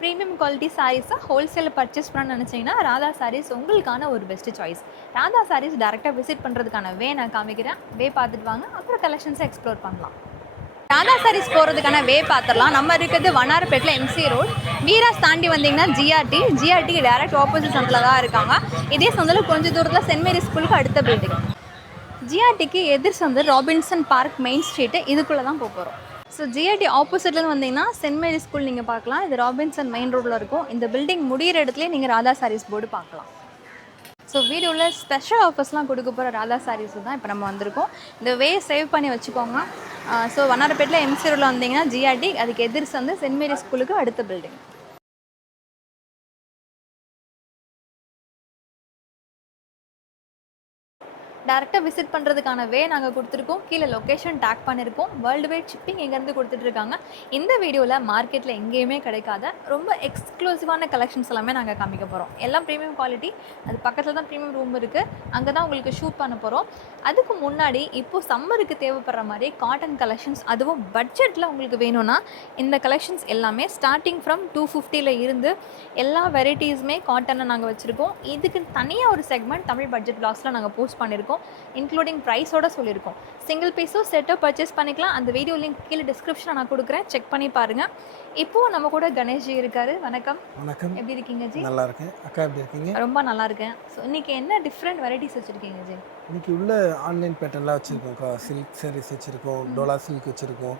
Premium quality சாரீஸை ஹோல்சேலில் purchase பண்ண நினச்சிங்கன்னா ராதா சாரீஸ் உங்களுக்கான ஒரு பெஸ்ட் சாய்ஸ். ராதா சாரீஸ் டேரெக்டாக விசிட் பண்ணுறதுக்கான வே நான் காமிக்கிறேன். வே பார்த்துட்டு வாங்க, அப்புறம் கலெக்ஷன்ஸை எக்ஸ்ப்ளோர் பண்ணலாம். ராதா சாரீஸ் போகிறதுக்கான வே பார்த்துடலாம். நம்ம இருக்கிறது வண்ணாரப்பேட்டில் எம்சி ரோட். வீராஸ் தாண்டி வந்தீங்கன்னா ஜிஆர்டி டேரக்ட் ஆப்போசிட் சந்தில் தான் இருக்காங்க. இதே சந்தில் கொஞ்சம் தூரத்தில் சென்ட் மேரி ஸ்கூலுக்கு அடுத்த பில்டிங். ஜிஆர்டிக்கு எதிர் சந்து ராபின்சன் பார்க் மெயின் ஸ்ட்ரீட்டு, இதுக்குள்ளே தான் போகிறோம். ஸோ ஜிஆர்டி ஆப்போசிட்லேருந்து வந்தீங்கன்னா சென்ட் மேரி ஸ்கூல் நீங்கள் பார்க்கலாம். இது ராபின்சன் மெயின் ரோட்டில் இருக்கும். இந்த பில்டிங் முடிகிற இடத்துலேயே நீங்கள் ராதா சாரீஸ் போர்டு பார்க்கலாம். ஸோ வீடியோவில் ஸ்பெஷல் ஆஃபர்ஸ்லாம் கொடுக்க போகிற ராதா சாரீஸ் தான் இப்போ நம்ம வந்திருக்கோம். இந்த வே சேவ் பண்ணி வச்சுக்கோங்க. ஸோ வண்ணாரப்பேட்டில் எம்சி ரோட்டில் வந்தீங்கன்னா ஜிஆர்டி, அதுக்கு எதிர் சந்து சென்ட் மேரி ஸ்கூலுக்கு அடுத்த பில்டிங். டேரெக்டாக விசிட் பண்ணுறதுக்கான வே நாங்கள் கொடுத்துருக்கோம். கீழே லொக்கேஷன் டேக் பண்ணியிருக்கோம். வேர்ல்டு வைட் ஷிப்பிங் எங்கேருந்து கொடுத்துட்ருக்காங்க. இந்த வீடியோவில் மார்க்கெட்டில் எங்கேயுமே கிடைக்காத ரொம்ப எக்ஸ்க்ளூசிவான கலெக்ஷன்ஸ் எல்லாமே நாங்கள் காமிக்க போகிறோம். எல்லாம் ப்ரீமியம் குவாலிட்டி. அது பக்கத்தில் தான் ப்ரீமியம் ரூம் இருக்குது. அங்கே தான் உங்களுக்கு ஷூட் பண்ண போகிறோம். அதுக்கு முன்னாடி இப்போது சம்மருக்கு தேவைப்படுற மாதிரி காட்டன் கலெக்ஷன்ஸ், அதுவும் பட்ஜெட்டில் உங்களுக்கு வேணும்னா இந்த கலெக்ஷன்ஸ் எல்லாமே ஸ்டார்டிங் ஃப்ரம் 250 இருந்து எல்லா வெரைட்டிஸுமே காட்டனில் நாங்கள் வச்சுருக்கோம். இதுக்கு தனியாக ஒரு செக்மெண்ட் தமிழ் பட்ஜெட் பிளாக்ஸில் நாங்கள் போஸ்ட் பண்ணியிருக்கோம். இன்க்ளூடிங் ப்ரைஸோட சொல்லியிருக்கோம். சிங்கிள் பீஸோ செட்டோ பர்ச்சேஸ் பண்ணிக்கலாம். அந்த வீடியோ லிங்க் கீழே டிஸ்கிரிப்ஷனில் நான் கொடுக்குறேன், செக் பண்ணி பாருங்கள். இப்போது நம்ம கூட கணேஷ் ஜி இருக்காரு. வணக்கம். வணக்கம். எப்படி இருக்கீங்க ஜி? நல்லா இருக்கேன். அக்கா எப்படி இருக்கீங்க? ரொம்ப நல்லா இருக்கேன். ஸோ இன்றைக்கி என்ன டிஃப்ரெண்ட் வெரைட்டிஸ் வச்சுருக்கீங்க ஜி? இன்றைக்கி உள்ள ஆன்லைன் பேட்டர்ன்லாம் வச்சுருக்கோம்க்கா. சில்க் சாரீஸ் வச்சுருக்கோம், டோலா சில்க் வச்சுருக்கோம்.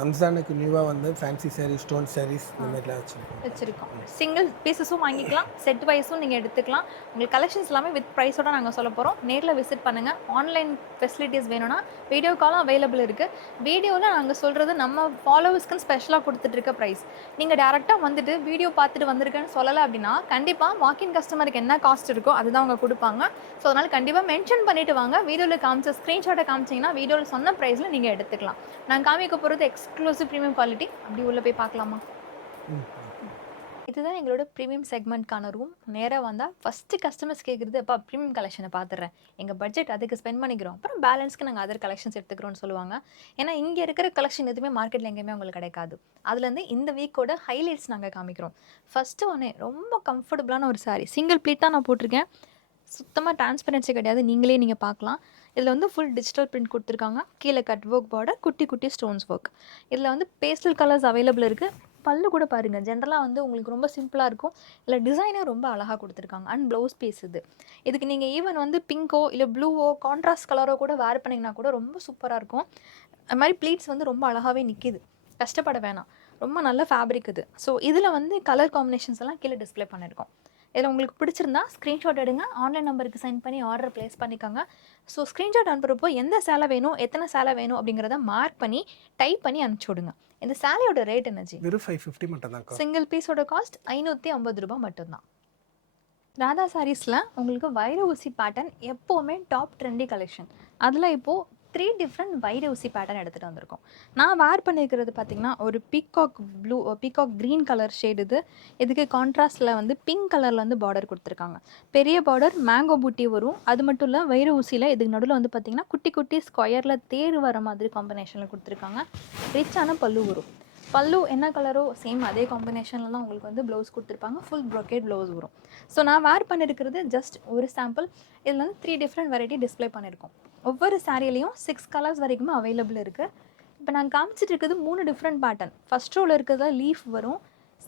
ரம்ஜானுக்கு நியூவாக வந்து ஃபேன்சி சாரீஸ், ஸ்டோன் சாரீஸ் இந்த மாதிரிலாம் வச்சுருக்கோம். சிங்கிள் பீஸஸும் வாங்கிக்கலாம், செட் வைஸும் நீங்கள் எடுத்துக்கலாம். உங்களுக்கு கலெக்ஷன்ஸ் எல்லாமே வித் ப்ரைஸோட நாங்கள் சொல்ல போகிறோம். நேரில் விசிட் பண்ணுங்கள். ஆன்லைன் ஃபெசிலிட்டிஸ் வேணும்னா வீடியோ காலும் அவைலபிள் இருக்குது. வீடியோவில் நாங்கள் சொல்கிறது நம்ம ஃபாலோவர்ஸ்க்குன்னு ஸ்பெஷலாக கொடுத்துட்ருக்க ப்ரைஸ். நீங்கள் டேரெக்டாக வந்துட்டு வீடியோ பார்த்துட்டு வந்திருக்கேன்னு சொல்லலை அப்படின்னா கண்டிப்பாக வாக்கின் கஸ்டமருக்கு என்ன காஸ்ட் இருக்கோ அதுதான் அவங்க கொடுப்பாங்க. ஸோ அதனால் கண்டிப்பாக மென்ஷன் பண்ணிவிட்டு வாங்க. வீடியோவில் காமிச்ச ஸ்க்ரீன்ஷாட்டை காமிச்சிங்கன்னா வீடியோவில் சொன்ன ப்ரைஸில் நீங்கள் எடுத்துக்கலாம். நான் காமிக்க போகிறது எக்ஸ்க்ளூசிவ் ப்ரீமியம் குவாலிட்டி. அப்படி உள்ளே போய் பார்க்கலாமா? இதுதான் எங்களோட ப்ரீமியம் செக்மெண்ட்கான ரூம். நேராக வந்தால் ஃபஸ்ட்டு கஸ்டமர்ஸ் கேட்குறது, அப்பா ப்ரீமியம் கலெக்ஷனை பார்த்துட்றேன், எங்கள் பட்ஜெட் அதுக்கு ஸ்பெண்ட் பண்ணிக்கிறோம், அப்புறம் பேலன்ஸ்க்கு நாங்கள் அதர் கலெக்ஷன்ஸ் எடுத்துக்கிறோம்னு சொல்லுவாங்க. ஏன்னா இங்கே இருக்கிற கலெக்ஷன் எதுவுமே மார்க்கெட்டில் எங்கேயுமே உங்களுக்கு கிடைக்காது. அதுலேருந்து இந்த வீக்கோட ஹைலைட்ஸ் நாங்கள் காமிக்கிறோம். ஃபஸ்ட்டு ஒன்று ரொம்ப கம்ஃபர்டபுளான ஒரு சாரீ. சிங்கிள் ப்ளீட் தான் நான் போட்டிருக்கேன். சுத்தமாக டிரான்ஸ்பரன்சி கிடையாது, நீங்களே நீங்கள் பார்க்கலாம். இதில் வந்து ஃபுல் டிஜிட்டல் பிரிண்ட் கொடுத்துருக்காங்க. கீழே கட் ஒர்க் பார்டர், குட்டி குட்டி ஸ்டோன்ஸ் ஒர்க். இதில் வந்து பேஸ்டல் கலர்ஸ் அவைலபிள் இருக்குது. பல்லு கூட பாருங்கள், ஜென்ரலாக வந்து உங்களுக்கு ரொம்ப சிம்பிளாக இருக்கும். இல்லை டிசைனே ரொம்ப அழகாக கொடுத்துருக்காங்க. அண்ட் ப்ளவுஸ் பீஸ் இதுக்கு நீங்கள் ஈவன் வந்து பிங்கோ இல்லை ப்ளூவோ கான்ட்ராஸ்ட் கலரோ கூட வேர் பண்ணிங்கன்னா கூட ரொம்ப சூப்பராக இருக்கும். அது மாதிரி ப்ளீட்ஸ் வந்து ரொம்ப அழகாகவே நிற்கிது, கஷ்டப்பட வேணாம். ரொம்ப நல்ல ஃபேப்ரிக் இது. ஸோ இதில் வந்து கலர் காம்பினேஷன்ஸ் எல்லாம் கீழே டிஸ்பிளே பண்ணியிருக்கோம். இதில் உங்களுக்கு பிடிச்சிருந்தா ஸ்க்ரீன்ஷாட் எடுங்க, ஆன்லைன் நம்பருக்கு சென்ட் பண்ணி ஆர்டர் ப்ளேஸ் பண்ணிக்கோங்க. ஸோ ஸ்க்ரீன்ஷாட் அனுப்புகிறப்போ எந்த சேலை வேணும், எத்தனை சேலை வேணும் அப்படிங்கிறத மார்க் பண்ணி டைப் பண்ணி அனுப்பிச்சி விடுங்க. இந்த சேலையோட ரேட் என்ன ஜி? வெறும் 550 மட்டும் தான். சிங்கிள் பீஸோட காஸ்ட் 550 ரூபாய் மட்டும்தான். ராதா சாரீஸில் உங்களுக்கு வைர ஊசி பேட்டர்ன் எப்போவுமே டாப் ட்ரெண்டி கலெக்ஷன். அதில் இப்போது 3 டிஃப்ரெண்ட் வைர ஊசி பேட்டர்ன் எடுத்துகிட்டு வந்திருக்கோம். நான் வேர் பண்ணியிருக்கிறது பார்த்திங்கன்னா ஒரு பீகாக் க்ரீன் கலர் ஷேடு. இதுக்கு கான்ட்ராஸ்டில் வந்து பிங்க் கலரில் வந்து பார்டர் கொடுத்துருக்காங்க. பெரிய பார்டர் மேங்கோ பூட்டி வரும். அது மட்டும் இல்லை வைர ஊசியில் இதுக்கு நடுவில் வந்து பார்த்திங்கன்னா குட்டி குட்டி ஸ்கொயரில் தேர் வர மாதிரி காம்பினேஷனில் கொடுத்துருக்காங்க. ரிச்சான பல்லு வரும். பல்லு என்ன கலரோ சேம் அதே காம்பினேஷனில் தான் உங்களுக்கு வந்து ப்ளவுஸ் கொடுத்துருப்பாங்க. ஃபுல் ப்ரொக்கேட் ப்ளவுஸ் வரும். ஸோ நான் வேர் பண்ணியிருக்கிறது ஜஸ்ட் ஒரு சாம்பிள். இதில் வந்து 3 டிஃப்ரெண்ட் வெரைட்டி டிஸ்பிளே பண்ணியிருக்கோம். ஒவ்வொரு சாரிலையும் 6 கலர்ஸ் வரைக்குமே அவைலபிள் இருக்குது. இப்போ நாங்கள் காமிச்சிட்டு இருக்கிறது 3 டிஃப்ரெண்ட் பேட்டர்ன். ஃபஸ்ட் ரோவில் இருக்கிறதுல லீஃப் வரும்,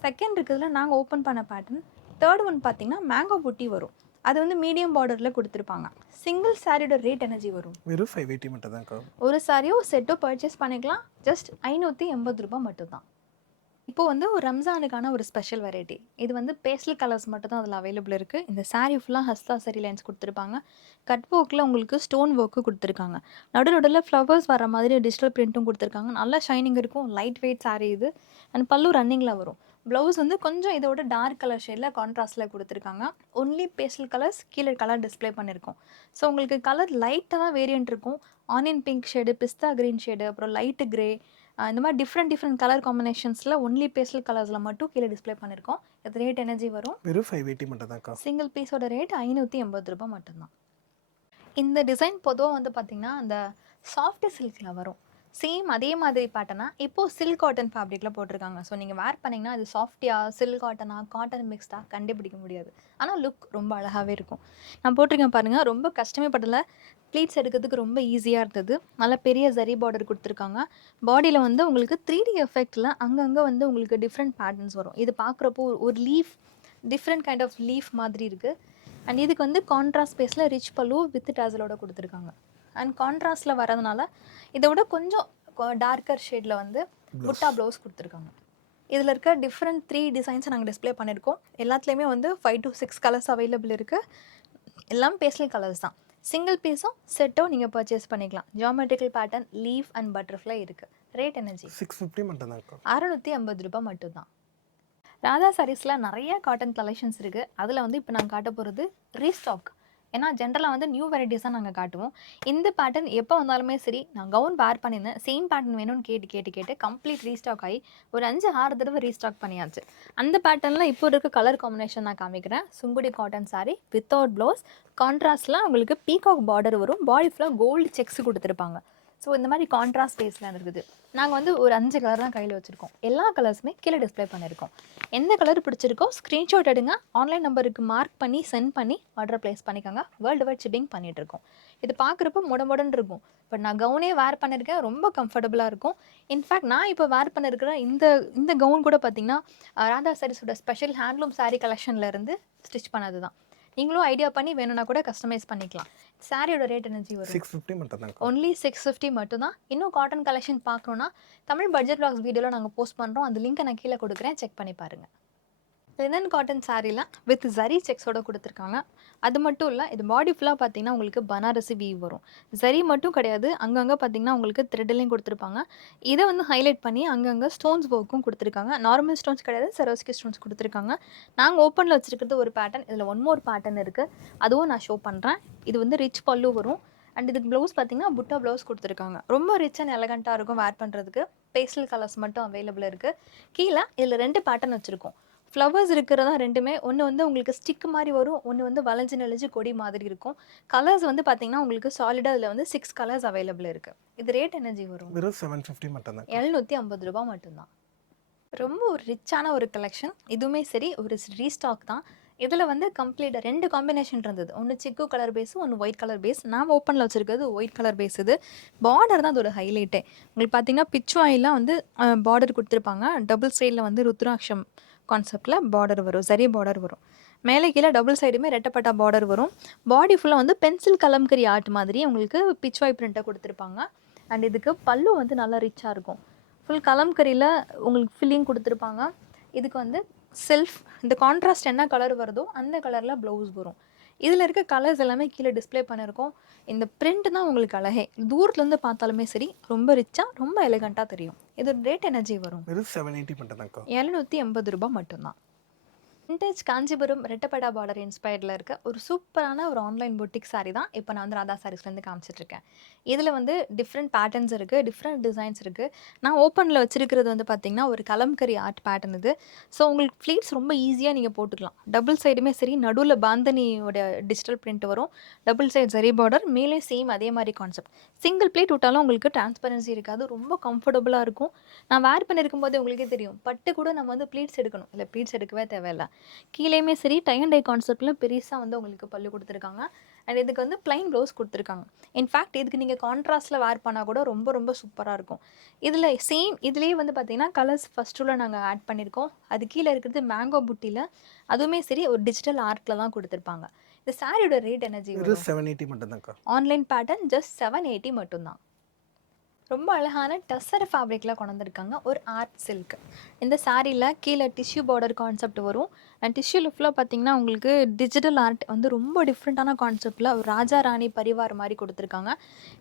செகண்ட் இருக்கிறதுல நாங்கள் ஓப்பன் பண்ண பேட்டர்ன், தேர்ட் ஒன் பார்த்திங்கன்னா மேங்கோ புட்டி வரும். அது வந்து மீடியம் பார்டரில் கொடுத்துருப்பாங்க. சிங்கிள் சாரியோட ரேட் எனர்ஜி வரும் வெறும் 580 மட்டும் தான். ஒரு சாரியோ செட்டோ பர்ச்சேஸ் பண்ணிக்கலாம். ஜஸ்ட் 580 ரூபாய் மட்டும்தான். இப்போது வந்து ஒரு ரம்ஜானுக்கான ஒரு ஸ்பெஷல் வெரைட்டி. இது வந்து பேஸ்டல் கலர்ஸ் மட்டும் தான் அதில் அவைலபிள் இருக்குது. இந்த சாரீ ஃபுல்லாக ஹஸ்தா சரி லைன்ஸ் கொடுத்துருப்பாங்க. கட் ஒர்க்கில் உங்களுக்கு ஸ்டோன் ஒர்க்கு கொடுத்துருக்காங்க. நடுவில் ஃப்ளவர்ஸ் வர மாதிரி டிஜிட்டல் பிரிண்ட்டும் கொடுத்துருக்காங்க. நல்லா ஷைனிங் இருக்கும். லைட் வெயிட் சாரீ இது. அண்ட் பல்லு ரன்னிங்கில் வரும். ப்ளவுஸ் வந்து கொஞ்சம் இதோட டார்க் கலர் ஷேடில் கான்ட்ராஸ்டில் கொடுத்துருக்காங்க. ஒன்லி பேஸ்டல் கலர்ஸ், கீழே கலர் டிஸ்பிளே பண்ணியிருக்கோம். ஸோ உங்களுக்கு கலர் லைட்டாக தான் வேரியன்ட் இருக்கும். ஆனியன் பிங்க் ஷேடு, பிஸ்தா க்ரீன் ஷேடு, அப்புறம் லைட்டு க்ரே, இந்த மாதிரி டிஃப்ரெண்ட் கலர் காம்பினேஷன்ஸில் ஒன்லி பேஸ்டல் கலர்ஸில் மட்டும் கீழே டிஸ்பிளே பண்ணியிருக்கோம். இது ரேட் எனர்ஜி வரும். வெறும் 580 மட்டும் தான். சிங்கிள் பீஸோட ரேட் 580 ரூபாய் மட்டும்தான். இந்த டிசைன் பொதுவாக வந்து பார்த்திங்கன்னா அந்த சாஃப்ட் சில்கில் வரும். சேம் அதே மாதிரி பேட்டர்னா இப்போ சில்க் காட்டன் ஃபேப்ரிக்ல போட்டிருக்காங்க. ஸோ நீங்க வேர் பண்ணீங்கன்னா அது சாஃப்டியா, சில்க் காட்டனா, காட்டன் மிக்ஸ்டா கண்டுபிடிக்க முடியாது. ஆனா லுக் ரொம்ப அழகாவே இருக்கும். நான் போட்டிருக்கேன் பாருங்க. ரொம்ப கஷ்டமே படல. ப்ளீட்ஸ் எடுக்கிறதுக்கு ரொம்ப ஈஸியா இருந்தது. நல்ல பெரிய ஜரி பார்டர் குடுத்துருக்காங்க. பாடியில வந்து உங்களுக்கு 3D எஃபெக்ட்ல அங்கங்க வந்து உங்களுக்கு டிஃப்ரெண்ட் பேட்டர்ன்ஸ் வரும். இது பார்க்குறப்போ ஒரு leaf different kind of leaf மாதிரி இருக்கு. அண்ட் இதுக்கு வந்து கான்ட்ராஸ்ட் பேஸ்ல ரிச் பல்லு வித் டாசலோட குடுத்துருக்காங்க. அண்ட் கான்ட்ராஸ்ட்ல வரதுனால இதை விட கொஞ்சம் டார்க்கர் ஷேட்ல வந்து புட்டா ப்ளவுஸ் கொடுத்துருக்காங்க. இதில் இருக்க டிஃப்ரெண்ட் 3 டிசைன்ஸை நாங்கள் டிஸ்ப்ளே பண்ணியிருக்கோம். எல்லாத்துலேயுமே வந்து 5 to 6 கலர்ஸ் அவைலபிள் இருக்குது. எல்லாம் பேஸ்டல் கலர்ஸ் தான். சிங்கிள் பீஸும் செட்டோ நீங்கள் பர்ச்சேஸ் பண்ணிக்கலாம். Geometrical pattern, leaf and butterfly இருக்குது. ரேட் எனர்ஜி 650 மட்டும் தான். 650 ரூபாய் மட்டும்தான். ராதா சாரீஸில் நிறைய காட்டன் கலெக்ஷன்ஸ் இருக்குது. அதில் வந்து இப்போ நாங்கள் காட்ட போகிறது ரீஸ்டாக். ஏன்னா ஜென்ரலாக வந்து நியூ வெரைட்டிஸ் தான் நாங்கள் காட்டுவோம். இந்த பேட்டர்ன் எப்போ வந்தாலுமே சரி, நான் கவுன் வேர் பண்ணியிருந்தேன், சேம் பேட்டர்ன் வேணும்னு கேட்டு கம்ப்ளீட் ரீஸ்டாக் ஆகி ஒரு 5-6 தடவை ரீஸ்டாக் பண்ணியாச்சு. அந்த பேட்டர்னில் இப்போ இருக்க கலர் காம்பினேஷன் நான் காமிக்கிறேன். Sungudi cotton saree without blouse, கான்ட்ராஸ்டில் உங்களுக்கு பீகாக் பார்டர் வரும். பாடி ஃபுல்லாக கோல்டு செக்ஸ் கொடுத்துருப்பாங்க. ஸோ இந்த மாதிரி கான்ட்ராஸ்ட் பேஸில் இருக்குது. நாங்கள் வந்து ஒரு 5 கலர் தான் கையில் வச்சுருக்கோம். எல்லா கலர்ஸுமே கீழே டிஸ்ப்ளே பண்ணியிருக்கோம். எந்த கலர் பிடிச்சிருக்கோ ஸ்க்ரீன்ஷாட் எடுங்க, ஆன்லைன் நம்பருக்கு மார்க் பண்ணி சென்ட் பண்ணி ஆர்டர் ப்ளேஸ் பண்ணிக்கோங்க. வேர்ல்டு வைட் ஷிப்பிங் பண்ணிகிட்ருக்கோம். இது பார்க்குறப்ப மொடன்னு இருக்கும். பட் நான் கவுனே வேர் பண்ணியிருக்கேன், ரொம்ப கம்ஃபர்டபுளாக இருக்கும். இன்ஃபேக்ட் நான் இப்போ வேர் பண்ணியிருக்கிற இந்த கவுன் கூட பார்த்தீங்கன்னா ராதா சாரீஸோட ஸ்பெஷல் ஹேண்ட்லூம் சாரீ கலெக்ஷன்லேருந்து ஸ்டிச் பண்ணது தான். நீங்களும் ஐடியா பண்ணி வேணும்னா கூட கஸ்டமைஸ் பண்ணிக்கலாம். சாரியோட ரேட் எனர்ஜி வரும் 650 மட்டும் தான். ஒன்லி 650 மட்டும்தான். இன்னும் காட்டன் கலெக்ஷன் பார்க்கணுன்னா தமிழ் பட்ஜெட் வ்ளாக்ஸ் வீடியோவில் நாங்கள் போஸ்ட் பண்ணுறோம். அந்த லிங்க்கை நான் கீழே கொடுக்குறேன், செக் பண்ணி பாருங்கள். லினன் காட்டன் சாரீலாம் வித் ஜரி செக்ஸோட கொடுத்துருக்காங்க. அது மட்டும் இல்லை, இது பாடி ஃபுல்லாக பார்த்தீங்கன்னா உங்களுக்கு பனாரசி வீவ் வரும். ஜரி மட்டும் கிடையாது, அங்கங்கே பார்த்தீங்கன்னா உங்களுக்கு த்ரெட்லையும் கொடுத்துருப்பாங்க. இதை வந்து ஹைலைட் பண்ணி அங்கங்கே ஸ்டோன்ஸ் ஒர்க்கும் கொடுத்துருக்காங்க. நார்மல் ஸ்டோன்ஸ் கிடையாது, சரோஸ்கி ஸ்டோன்ஸ் கொடுத்துருக்காங்க. நாங்கள் ஓப்பனில் வச்சுருக்கிறது ஒரு பேட்டர்ன். இதில் ஒன் மோர் பேட்டர்ன் இருக்குது, அதுவும் நான் ஷோ பண்ணுறேன். இது வந்து ரிச் பல்லு வரும். அண்ட் இதுக்கு ப்ளவுஸ் பார்த்தீங்கன்னா புட்டா ப்ளவுஸ் கொடுத்துருக்காங்க. ரொம்ப ரிச் அண்ட் எலகண்ட்டாக இருக்கும் வேர் பண்ணுறதுக்கு. பேஸ்டல் கலர்ஸ் மட்டும் அவைலபிள் இருக்குது. கீழே இதில் 2 பேட்டர்ன் வச்சுருக்கோம். ஃப்ளவர்ஸ் இருக்கிறதா ரெண்டுமே. ஒன்று வந்து உங்களுக்கு ஸ்டிக் மாதிரி வரும், ஒன்று வந்து வளைஞ்சு நெளிஞ்சு கொடி மாதிரி இருக்கும். கலர்ஸ் வந்து பார்த்தீங்கன்னா உங்களுக்கு சாலிடாக இதில் வந்து 6 கலர்ஸ் அவைலபிள் இருக்குது. இது ரேட் எனர்ஜி வரும் வெறும் 750 மட்டும் தான். 750 ரூபாய் மட்டும்தான். ரொம்ப ஒரு ரிச்சான ஒரு கலெக்ஷன். இதுவுமே சரி ஒரு ரீஸ்டாக் தான். இதில் வந்து கம்ப்ளீட்டாக 2 காம்பினேஷன் இருந்தது. ஒன்று சிக்கு கலர் பேஸு, ஒன்று ஒயிட் கலர் பேஸ். நான் ஓப்பனில் வச்சுருக்கிறது ஒயிட் கலர் பேஸ். இது பார்டர் தான் அதோட ஹைலைட்டே. உங்களுக்கு பார்த்தீங்கன்னா பிச்சுவாயிலாம் வந்து பார்டர் கொடுத்துருப்பாங்க. டபுள் சைடில் வந்து ருத்ராட்சம் கான்செப்டில் பார்டர் வரும், சரி பார்டர் வரும். மேலே கீழே டபுள் சைடுமே ரெட்டப்பட்டா பார்டர் வரும். பாடி ஃபுல்லாக வந்து பென்சில் கலம்கரி ஆர்ட் மாதிரி உங்களுக்கு பிச்வாய் பிரிண்ட்டை கொடுத்துருப்பாங்க. அண்ட் இதுக்கு பல்லு வந்து நல்லா ரிச்சாக இருக்கும். ஃபுல் கலம்கரியில் உங்களுக்கு ஃபில்லிங் கொடுத்துருப்பாங்க. இதுக்கு வந்து செல்ஃப் இந்த கான்ட்ராஸ்ட் என்ன கலர் வருதோ அந்த கலரில் ப்ளவுஸ் வரும். இதில் இருக்க கலர்ஸ் எல்லாமே கீழே டிஸ்ப்ளே பண்ணியிருக்கோம். இந்த பிரிண்ட் தான் உங்களுக்கு அழகே. தூரத்துலேருந்து பார்த்தாலுமே சரி ரொம்ப ரிச்சாக ரொம்ப எலிகண்ட்டாக தெரியும். இதோட ரேட் எனர்ஜி வரும் 780 மட்டும் தான். 780 ரூபாய் மட்டும்தான். விண்டேஜ் காஞ்சிபுரம் ரெட்டப்படா பார்டர் இன்ஸ்பயர்டில் இருக்க ஒரு சூப்பரான ஒரு ஆன்லைன் பொட்டிக் சாரீ தான் இப்போ நான் வந்து ராதா சாரீஸ்லேருந்து காமிச்சிட்ருக்கேன். இதில் வந்து டிஃப்ரெண்ட் பேட்டர்ன்ஸ் இருக்குது, டிஃப்ரெண்ட் டிசைன்ஸ் இருக்குது. நான் ஓப்பனில் வச்சுருக்கிறது வந்து பார்த்திங்கன்னா ஒரு கலம்கரி ஆர்ட் பேட்டர்ன் இது. ஸோ உங்களுக்கு ஃப்ளீட்ஸ் ரொம்ப ஈஸியாக நீங்கள் போட்டுக்கலாம். டபுள் சைடுமே சரி, நடுவில் பாந்தனியோட டிஜிட்டல் பிரிண்ட் வரும். டபுள் சைடு ஜரி பார்டர், மேலே சேம் அதே மாதிரி கான்செப்ட். சிங்கிள் பிளேட் விட்டாலும் உங்களுக்கு டிரான்ஸ்பரன்சி இருக்காது, ரொம்ப கம்ஃபர்டபுளாக இருக்கும். நான் வேர் பண்ணியிருக்கும் போது உங்களுக்கே தெரியும், பட்டு கூட நம்ம வந்து ப்ளீட்ஸ் எடுக்கணும், இல்லை ப்ளீட்ஸ் எடுக்கவே தேவையில்லை. கீழேயுமே சரி டை அண்ட் டை கான்செப்டில் பெருசாக வந்து உங்களுக்கு பல்லு கொடுத்துருக்காங்க. அண்ட் இதுக்கு வந்து ப்ளைன் ப்ளவுஸ் கொடுத்துருக்காங்க. இன்ஃபேக்ட் இதுக்கு நீங்கள் கான்ட்ராஸ்ட்டில் வேர் பண்ணால் கூட ரொம்ப ரொம்ப சூப்பராக இருக்கும். இதில் சேம் இதுலேயே வந்து பார்த்தீங்கன்னா கலர்ஸ் ஃபஸ்ட்டுள்ள நாங்கள் ஆட் பண்ணியிருக்கோம். அது கீழே இருக்கிறது மேங்கோ புட்டியில், அதுவுமே சரி ஒரு டிஜிட்டல் ஆர்ட்டில் தான் கொடுத்துருப்பாங்க. இந்த சாரியோட ரேட் எனர்ஜி 780 மட்டும் தான். ஆன்லைன் பேட்டர்ன் ஜஸ்ட் 780 மட்டும்தான். ரொம்ப அழகான டஸ்ஸர் ஃபேப்ரிக்கில் கொண்டு வந்திருக்காங்க ஒரு ஆர்ட் சில்க். இந்த சாரியில் கீழே டிஷ்யூ பார்டர் கான்செப்ட் வரும். அண்ட் டிஷ்யூ ஃபுல்லாக பார்த்தீங்கன்னா உங்களுக்கு டிஜிட்டல் ஆர்ட் வந்து ரொம்ப டிஃப்ரெண்ட்டான கான்செப்டில் ஒரு ராஜா ராணி பரிவார் மாதிரி கொடுத்துருக்காங்க.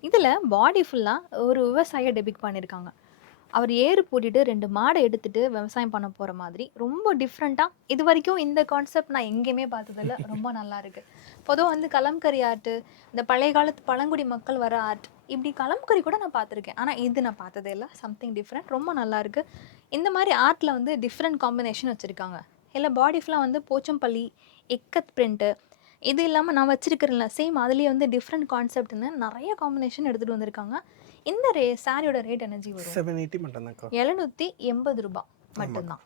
இதில் பாடி ஃபுல்லாக ஒரு விவசாயியை டெபிக் பண்ணியிருக்காங்க. அவர் ஏறு பூட்டிட்டு 2 மாடை எடுத்துகிட்டு விவசாயம் பண்ண போகிற மாதிரி ரொம்ப டிஃப்ரெண்ட்டாக. இது வரைக்கும் இந்த கான்செப்ட் நான் எங்கேயுமே பார்த்ததில்ல, ரொம்ப நல்லா இருக்குது. பொதுவாக வந்து கலம்கரி ஆர்ட்டு, இந்த பழைய காலத்து பழங்குடி மக்கள் வர ஆர்ட், இப்படி கலம்கரி கூட நான் பார்த்துருக்கேன். ஆனால் இது நான் பார்த்ததே இல்லை. சம்திங் டிஃப்ரெண்ட், ரொம்ப நல்லாயிருக்கு. இந்த மாதிரி ஆர்ட்டில் வந்து டிஃப்ரெண்ட் காம்பினேஷன் வச்சுருக்காங்க. இல்லை பாடி ஃபுல்லாக வந்து போச்சம்பள்ளி, எக்கத் பிரிண்ட்டு, இது இல்லாமல் நான் வச்சுருக்கிறேன்ல சேம் அதுலேயே வந்து டிஃப்ரெண்ட் கான்செப்ட்னு நிறைய காம்பினேஷன் எடுத்துகிட்டு வந்திருக்காங்க. இந்த சாரியோட ரேட் எனர்ஜி வரும் 780 மட்டும்தான்க்கா. 780 ரூபாய் மட்டும்தான்.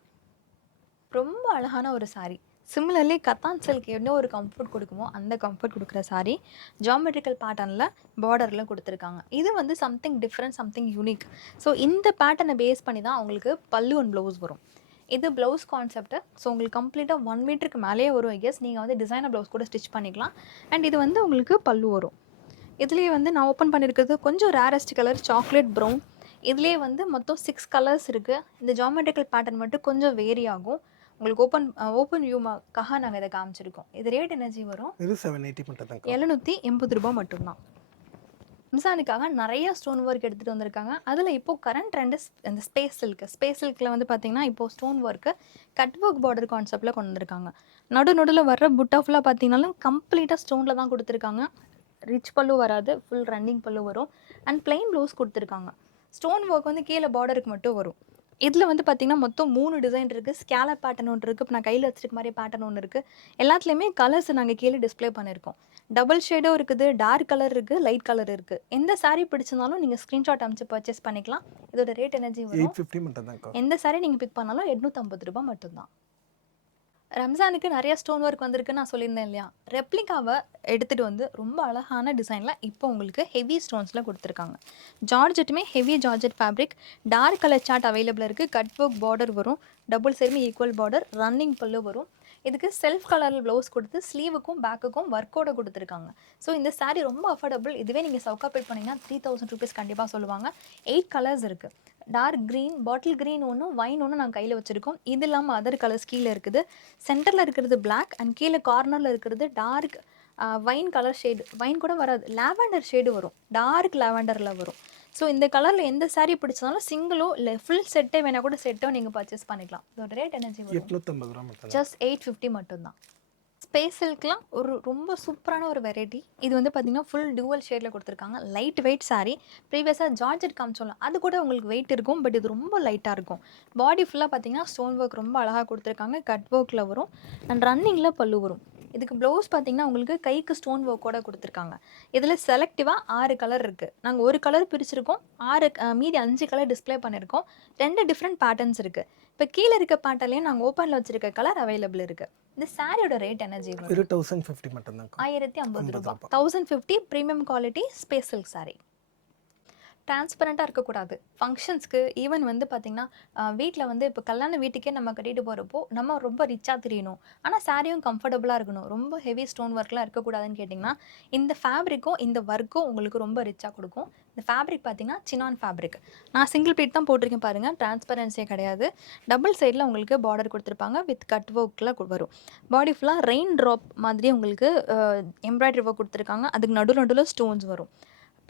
ரொம்ப அழகான ஒரு சாரி. சிமிலர்லி கத்தான் சில்க் என்ன ஒரு கம்ஃபர்ட் கொடுக்குமோ அந்த கம்ஃபர்ட் கொடுக்குற சாரி ஜாமெட்ரிக்கல் பேட்டர்னில் பார்டரில் கொடுத்துருக்காங்க. இது வந்து something different, something unique. So இந்த பேட்டர்னை பேஸ் பண்ணி தான் உங்களுக்கு பல்லு அண்ட் ப்ளவுஸ் வரும். இது ப்ளவுஸ் கான்செப்ட்டு. ஸோ உங்களுக்கு கம்ப்ளீட்டாக 1 மீட்டருக்கு மேலேயே வரும். எஸ், நீங்கள் வந்து டிசைனர் ப்ளவுஸ் கூட ஸ்டிச் பண்ணிக்கலாம். அண்ட் இது வந்து உங்களுக்கு பல்லு வரும். இதுலேயே வந்து நான் ஓப்பன் பண்ணியிருக்கிறது கொஞ்சம் ரேரஸ்ட் கலர் சாக்லேட் ப்ரௌன். இதுலேயே வந்து மொத்தம் 6 கலர்ஸ் இருக்குது. இந்த ஜாமெட்ரிக்கல் பேட்டர்ன் மட்டும் கொஞ்சம் வேரி ஆகும். உங்களுக்கு ஓப்பன் வியூக்காக நாங்கள் இதை காமிச்சிருக்கோம். இது ரேட் எனர்ஜி வரும் இது 780 மட்டும்தான்க்கா. 780 ரூபாய் மட்டும்தான். ரம்ஜானுக்காக நிறைய ஸ்டோன் ஒர்க் எடுத்துகிட்டு வந்திருக்காங்க. அதில் இப்போது கரண்ட் ட்ரெண்டு இந்த ஸ்பேஸ் சில்கில் வந்து பார்த்திங்கன்னா இப்போது stone work cut work border கான்செப்டில் கொண்டு வந்திருக்காங்க. நடுவில் வர்ற புட்டா ஃபுல்லாக பார்த்தீங்கன்னாலும் கம்ப்ளீட்டாக ஸ்டோனில் தான் கொடுத்துருக்காங்க. ரிச் பல்லு வராது, ஃபுல் ரன்னிங் பல்லு வரும். அண்ட் பிளெயின் ப்ளவுஸ் கொடுத்துருக்காங்க. ஸ்டோன் ஒர்க் வந்து கீழே பார்டருக்கு மட்டும் வரும். இதில் வந்து பார்த்திங்கன்னா மொத்தம் 3 டிசைன் இருக்குது. ஸ்கேலப் பேட்டர்ன் ஒன்று இருக்குது. இப்போ நான் கையில் வச்சிருக்க மாதிரி பேட்டர்ன் ஒன்று இருக்குது. எல்லாத்துலேயுமே கலர்ஸ் நாங்கள் கீழே டிஸ்ப்ளே பண்ணியிருக்கோம். டபுள் ஷேடும் இருக்குது, டார்க் கலர் இருக்குது, லைட் கலர் இருக்குது. எந்த சாரீ பிடிச்சிருந்தாலும் நீங்கள் ஸ்க்ரீன்ஷாட் அனுப்பிச்சு பர்ச்சேஸ் பண்ணிக்கலாம். இதோட ரேட் எனர்ஜி வரும் 850 மட்டும்தான்க்கா. எந்த சாரீ நீங்கள் பிக் பண்ணாலும் 850 ரூபாய் மட்டும்தான். ரம்ஜானுக்கு நிறைய ஸ்டோன் ஒர்க் வந்திருக்குன்னு நான் சொல்லியிருந்தேன் இல்லையா. ரெப்ளிகாவை எடுத்துகிட்டு வந்து ரொம்ப அழகான டிசைனில் இப்போ உங்களுக்கு ஹெவி ஸ்டோன்ஸில் கொடுத்துருக்காங்க. ஜார்ஜெட்டுமே heavy georgette fabric. Dark colour chart available இருக்குது. கட் ஒர்க் பார்டர் வரும். டபுள் சைடுமே ஈக்குவல் பார்டர், ரன்னிங் பல்லு வரும். இதுக்கு செல்ஃப் கலரில் ப்ளவுஸ் கொடுத்து ஸ்லீவுக்கும் பேக்குக்கும் ஒர்க்கோட கொடுத்துருக்காங்க. ஸோ இந்த சாரீ ரொம்ப அஃபோர்டபுள். இதுவே நீங்கள் சவுக்காப்பேட் பண்ணிங்கன்னா 3000 ருபீஸ் கண்டிப்பாக சொல்லுவாங்க. 8 கலர்ஸ் இருக்குது. டார்க் க்ரீன், பாட்டில் க்ரீன் ஒன்று, வைன் ஒன்று நாங்கள் கையில் வச்சுருக்கோம். இது இல்லாமல் அதர் கலர்ஸ் கீழே இருக்குது. சென்டரில் இருக்கிறது பிளாக் அண்ட் கீழே கார்னரில் இருக்கிறது dark wine colour shade. Wine கூட வராது, லாவெண்டர் ஷேடு வரும். டார்க் லாவெண்டரில் வரும். ஸோ இந்த கலரில் எந்த சாரீ பிடிச்சதாலும் சிங்கிளோ இல்லை ஃபுல் செட்டே வேணால் கூட செட்டோ நீங்கள் பர்ச்சேஸ் பண்ணிக்கலாம். இதோட ரேட் எனர்ஜி 850 ரூபா மட்டும். ஜஸ்ட் 850 மட்டும்தான். ஸ்பேஸ் சில்க்லாம் ஒரு ரொம்ப சூப்பரான ஒரு வெரைட்டி. இது வந்து பார்த்திங்கன்னா ஃபுல் டூவல் ஷேடில் கொடுத்துருக்காங்க. Light weight sari. ப்ரீவியஸாக ஜார்ஜெட் காமிச்சோம்ல, அது கூட உங்களுக்கு வெயிட் இருக்கும். பட் இது ரொம்ப லைட்டாக இருக்கும். பாடி ஃபுல்லாக பார்த்திங்கன்னா ஸ்டோன் ஒர்க் ரொம்ப அழகாக கொடுத்துருக்காங்க. கட் ஒர்க்கில் வரும் அண்ட் ரன்னிங்கில் பல்லு வரும். இதுக்கு ப்ளவுஸ் பார்த்திங்கன்னா உங்களுக்கு கைக்கு ஸ்டோன் ஒர்க்கோட கொடுத்துருக்காங்க. இதில் செலக்டிவாக 6 கலர் இருக்குது. நாங்கள் ஒரு கலர் பிரிச்சிருக்கோம். மீதி 5 கலர் டிஸ்ப்ளே பண்ணியிருக்கோம். 2 டிஃப்ரெண்ட் பேட்டர்ன்ஸ் இருக்குது. இப்போ கீழே இருக்க பேட்டர்லேயே நாங்கள் ஓப்பனில் வச்சுருக்க கலர் அவைலபிள் இருக்குது. இந்த சாரியோட ரேட் எனர்ஜி 1050 மட்டும்தான். 1050 ரூபாய். 1050 premium quality space silk saree. டிரான்ஸ்பரண்ட்டாக இருக்கக்கூடாது. ஃபங்க்ஷன்ஸ்க்கு ஈவன் வந்து பார்த்திங்கன்னா வீட்டில் வந்து இப்போ கல்யாண வீட்டுக்கே நம்ம கட்டிட்டு போகிறப்போ நம்ம ரொம்ப ரிச்சாக தெரியணும். ஆனால் சாரியும் கம்ஃபர்டபுளாக இருக்கணும். ரொம்ப ஹெவி ஸ்டோன் ஒர்க்லாம் இருக்கக்கூடாதுன்னு கேட்டிங்கன்னா இந்த ஃபேப்ரிக்கும் இந்த ஒர்க்கும் உங்களுக்கு ரொம்ப ரிச்சாக கொடுக்கும். இந்த ஃபேப்ரிக் பார்த்திங்கன்னா சினான் ஃபேப்ரிக். நான் சிங்கிள் பீட் தான் போட்டிருக்கேன் பாருங்கள். டிரான்ஸ்பரன்சியே கிடையாது. டபுள் சைடில் உங்களுக்கு பார்டர் கொடுத்துருப்பாங்க. வித் கட் ஒர்க்கில் வரும். பாடி ஃபுல்லாக ரெயின் ட்ராப் மாதிரி உங்களுக்கு எம்ப்ராய்டரி ஒர்க் கொடுத்துருக்காங்க. அதுக்கு நடுவில் ஸ்டோன்ஸ் வரும்.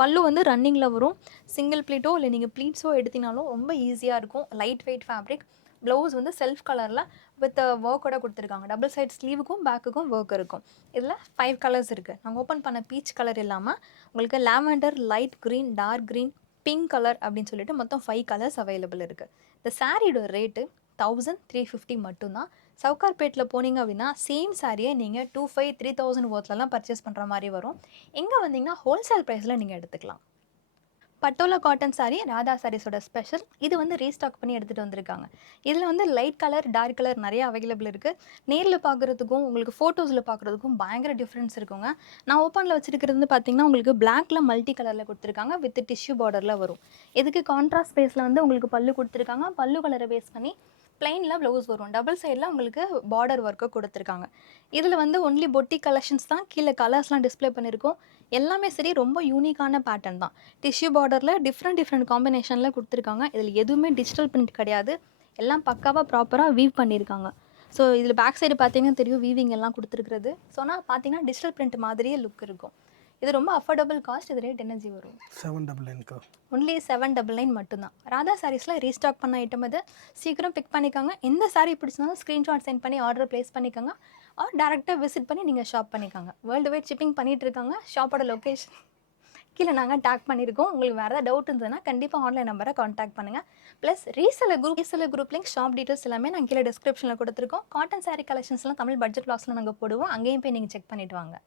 பல்லு வந்து ரன்னிங்கில் வரும். சிங்கிள் ப்ளீட்டோ இல்லை நீங்கள் ப்ளீட்ஸோ எடுத்தினாலும் ரொம்ப ஈஸியாக இருக்கும். Light weight fabric. ப்ளவுஸ் வந்து செல்ஃப் கலரில் வித் ஒர்க்கோட கொடுத்துருக்காங்க. டபுள் சைட் ஸ்லீவுக்கும் பேக்குக்கும் ஒர்க் இருக்கும். இதில் 5 கலர்ஸ் இருக்குது. நாங்கள் ஓப்பன் பண்ண பீச் கலர் இல்லாமல் உங்களுக்கு lavender, light green, dark green, pink colour அப்படின்னு சொல்லிட்டு மொத்தம் 5 கலர்ஸ் அவைலபிள் இருக்குது. இந்த சாரியோட ரேட்டு 1350 மட்டும்தான். சவுகார்பேட்டில் போனீங்க அப்படின்னா சேம் சாரியை நீங்கள் 2500 3000 ஒர்த்லலாம் பர்ச்சேஸ் பண்ணுற மாதிரி வரும். எங்கே வந்தீங்கன்னா ஹோல்சேல் ப்ரைஸில் நீங்கள் எடுத்துக்கலாம். பட்டோலா காட்டன் சாரீ ராதா சாரீஸோட ஸ்பெஷல். இது வந்து ரீஸ்டாக் பண்ணி எடுத்துகிட்டு வந்திருக்காங்க. இதில் வந்து லைட் கலர், டார்க் கலர் நிறைய அவைலபிள் இருக்குது. நேரில் பார்க்குறதுக்கும் உங்களுக்கு ஃபோட்டோஸில் பார்க்குறதுக்கும் பயங்கர டிஃப்ரென்ஸ் இருக்குங்க. நான் ஓப்பனில் வச்சுருக்கிறது வந்து பார்த்திங்கன்னா உங்களுக்கு பிளாக்ல மல்டி கலரில் கொடுத்துருக்காங்க. வித் டிஷ்யூ பார்டரில் வரும். இதுக்கு கான்ட்ராஸ்ட் பேஸில் வந்து உங்களுக்கு பல்லு கொடுத்துருக்காங்க. பல்லு கலரை பேஸ் பண்ணி பிளைனில் ப்ளவுஸ் வரும். டபுள் சைடில் உங்களுக்கு பார்டர் ஒர்க்கு கொடுத்துருக்காங்க. இதில் வந்து ஒன்லி பொட்டி கலெக்ஷன்ஸ் தான். கீழே கலர்ஸ்லாம் டிஸ்ப்ளே பண்ணியிருக்கோம். எல்லாமே சரி ரொம்ப யூனிக்கான பேட்டர்ன் தான். டிஷ்யூ பார்டரில் டிஃப்ரெண்ட் காம்பினேஷனில் கொடுத்துருக்காங்க. இதில் எதுவுமே டிஜிட்டல் பிரிண்ட் கிடையாது. எல்லாம் பக்காவாக ப்ராப்பராக வீவ் பண்ணியிருக்காங்க. ஸோ இதில் பேக் சைடு பார்த்தீங்கன்னா தெரியும் வீவிங் எல்லாம் கொடுத்துருக்குறது. ஸோ ஆனால் பார்த்தீங்கன்னா டிஜிட்டல் பிரிண்ட் மாதிரியே லுக் இருக்கும். இது ரொம்ப அஃபோர்டபுள் காஸ்ட். இது ரேட் எனர்ஜி வரும் 799. ஒன்லி 799 மட்டும்தான். ராதா சாரீஸில் ரீஸ்டாக் பண்ண ஐட்டம் இது. சீக்கிரம் பிக் பண்ணிக்கோங்க. எந்த சாரீ பிடிச்சிருந்தாலும் ஸ்க்ரீன்ஷாட் சென்ட் பண்ணி ஆர்டர் ப்ளேஸ் பண்ணிக்கோங்க. ஆர் டேரெக்டாக விசிட் பண்ணி நீங்கள் ஷாப் பண்ணிக்கோங்க. வேர்ல்டு வைட் ஷிப்பிங் பண்ணிகிட்டு இருக்காங்க. ஷாப்போட லொக்கேஷன் கீழே நாங்கள் டேக் பண்ணியிருக்கோம். உங்களுக்கு வேறு ஏதாவது டவுட் இருந்ததுன்னா கண்டிப்பாக ஆன்லைன் நம்பரை காண்டாக்ட் பண்ணுங்கள். Plus reseller group link, shop details எல்லாமே நாங்கள் கீழே டிஸ்கிரிப்ஷனில் கொடுத்துருக்கோம். காட்டன் சாரீ கலெக்ஷன்ஸ்லாம் தமிழ் பட்ஜெட் வ்ளாக்ஸில் நாங்கள் போடுவோம். அங்கேயும் போய் நீங்கள் செக் பண்ணிவிட்டு வாங்க.